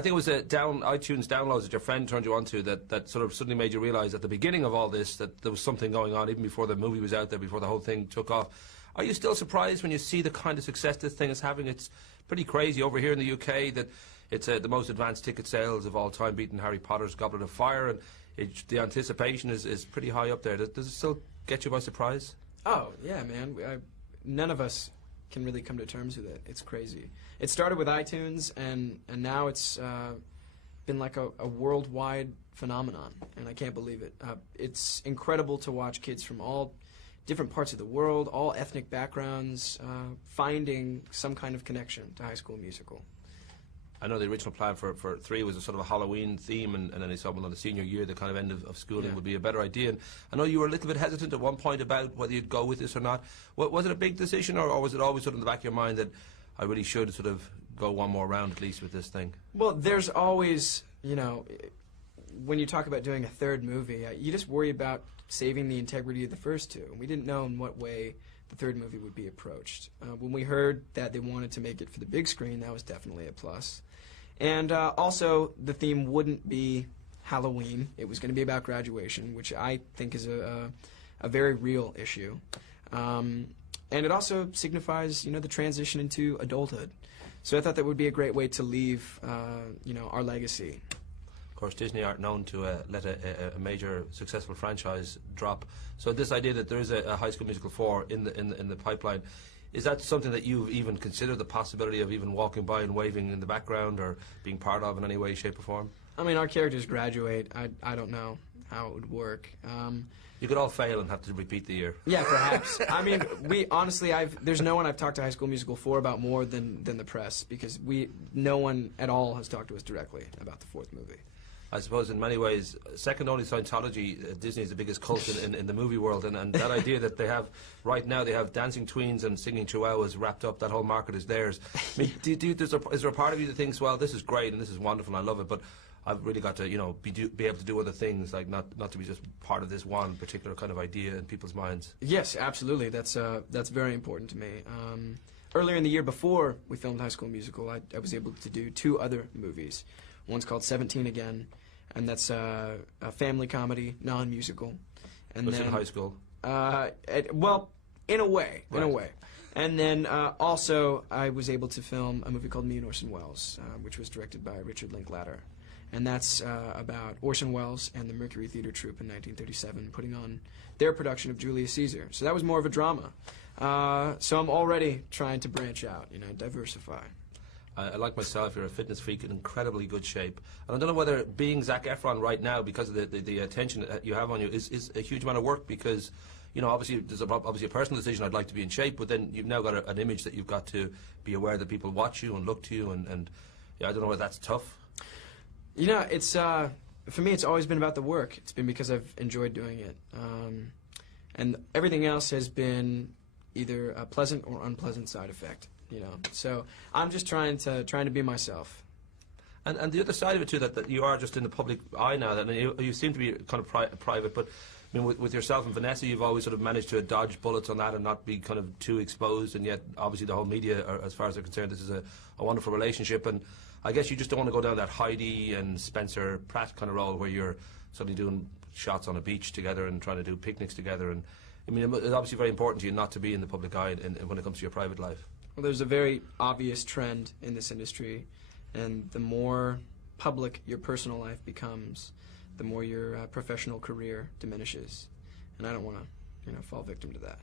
I think it was iTunes downloads that your friend turned you onto that sort of suddenly made you realise at the beginning of all this that there was something going on, even before the movie was out there, before the whole thing took off. Are you still surprised when you see the kind of success this thing is having? It's pretty crazy over here in the UK that it's the most advanced ticket sales of all time, beating Harry Potter's Goblet of Fire, and the anticipation is pretty high up there. Does it still get you by surprise? Oh, yeah, man. None of us can really come to terms with it. It's crazy. It started with iTunes, and now it's been like a worldwide phenomenon, and I can't believe it. It's incredible to watch kids from all different parts of the world, all ethnic backgrounds, finding some kind of connection to High School Musical. I know the original plan for 3 was a sort of a Halloween theme, and then they saw, well, on the senior year, the kind of end of schooling would be a better idea. And I know you were a little bit hesitant at one point about whether you'd go with this or not. Was it a big decision, or was it always sort of in the back of your mind that I really should sort of go one more round at least with this thing? Well, there's always, you know, when you talk about doing a third movie, you just worry about saving the integrity of the first two. And we didn't know in what way the third movie would be approached. When we heard that they wanted to make it for the big screen, that was definitely a plus. And also, the theme wouldn't be Halloween. It was going to be about graduation, which I think is a very real issue. And it also signifies, you know, the transition into adulthood. So I thought that would be a great way to leave, you know, our legacy. Of course, Disney aren't known to let a major successful franchise drop. So this idea that there is a High School Musical 4 in the pipeline, is that something that you've even considered, the possibility of even walking by and waving in the background or being part of in any way, shape or form? I mean, our characters graduate. I don't know how it would work. You could all fail and have to repeat the year. Yeah, perhaps. I mean, honestly, there's no one I've talked to High School Musical 4 about more than the press, because no one at all has talked to us directly about the fourth movie. I suppose in many ways, second only Scientology, Disney is the biggest cult in the movie world, and that idea that they have, right now, they have dancing tweens and singing chihuahuas wrapped up, that whole market is theirs. I mean, is there a part of you that thinks, well, this is great and this is wonderful and I love it, but I've really got to, you know, be able to do other things, like not to be just part of this one particular kind of idea in people's minds? Yes, absolutely. That's very important to me. Earlier in the year, before we filmed High School Musical, I was able to do 2 other movies. One's called 17 Again, and that's a family comedy, non-musical. And then in high school? Well, in a way, right. In a way. And then also I was able to film a movie called Me and Orson Welles, which was directed by Richard Linklater. And that's about Orson Welles and the Mercury Theater Troupe in 1937 putting on their production of Julius Caesar. So that was more of a drama. So I'm already trying to branch out, you know, diversify. Like myself, you're a fitness freak in incredibly good shape. And I don't know whether being Zac Efron right now, because of the attention that you have on you, is a huge amount of work, because, you know, obviously there's obviously a personal decision, I'd like to be in shape, but then you've now got an image that you've got to be aware that people watch you and look to you, and yeah, I don't know whether that's tough. You know, it's, for me, it's always been about the work. It's been because I've enjoyed doing it. And everything else has been either a pleasant or unpleasant side effect. You know, so I'm just trying to be myself. And the other side of it too, that you are just in the public eye now. That you seem to be kind of private, but I mean, with yourself and Vanessa, you've always sort of managed to dodge bullets on that and not be kind of too exposed. And yet, obviously, the whole media, as far as they're concerned, this is a wonderful relationship. And I guess you just don't want to go down that Heidi and Spencer Pratt kind of role where you're suddenly doing shots on a beach together and trying to do picnics together. And I mean, it's obviously very important to you not to be in the public eye when it comes to your private life. Well, there's a very obvious trend in this industry, and the more public your personal life becomes, the more your professional career diminishes. And I don't want to, you know, fall victim to that.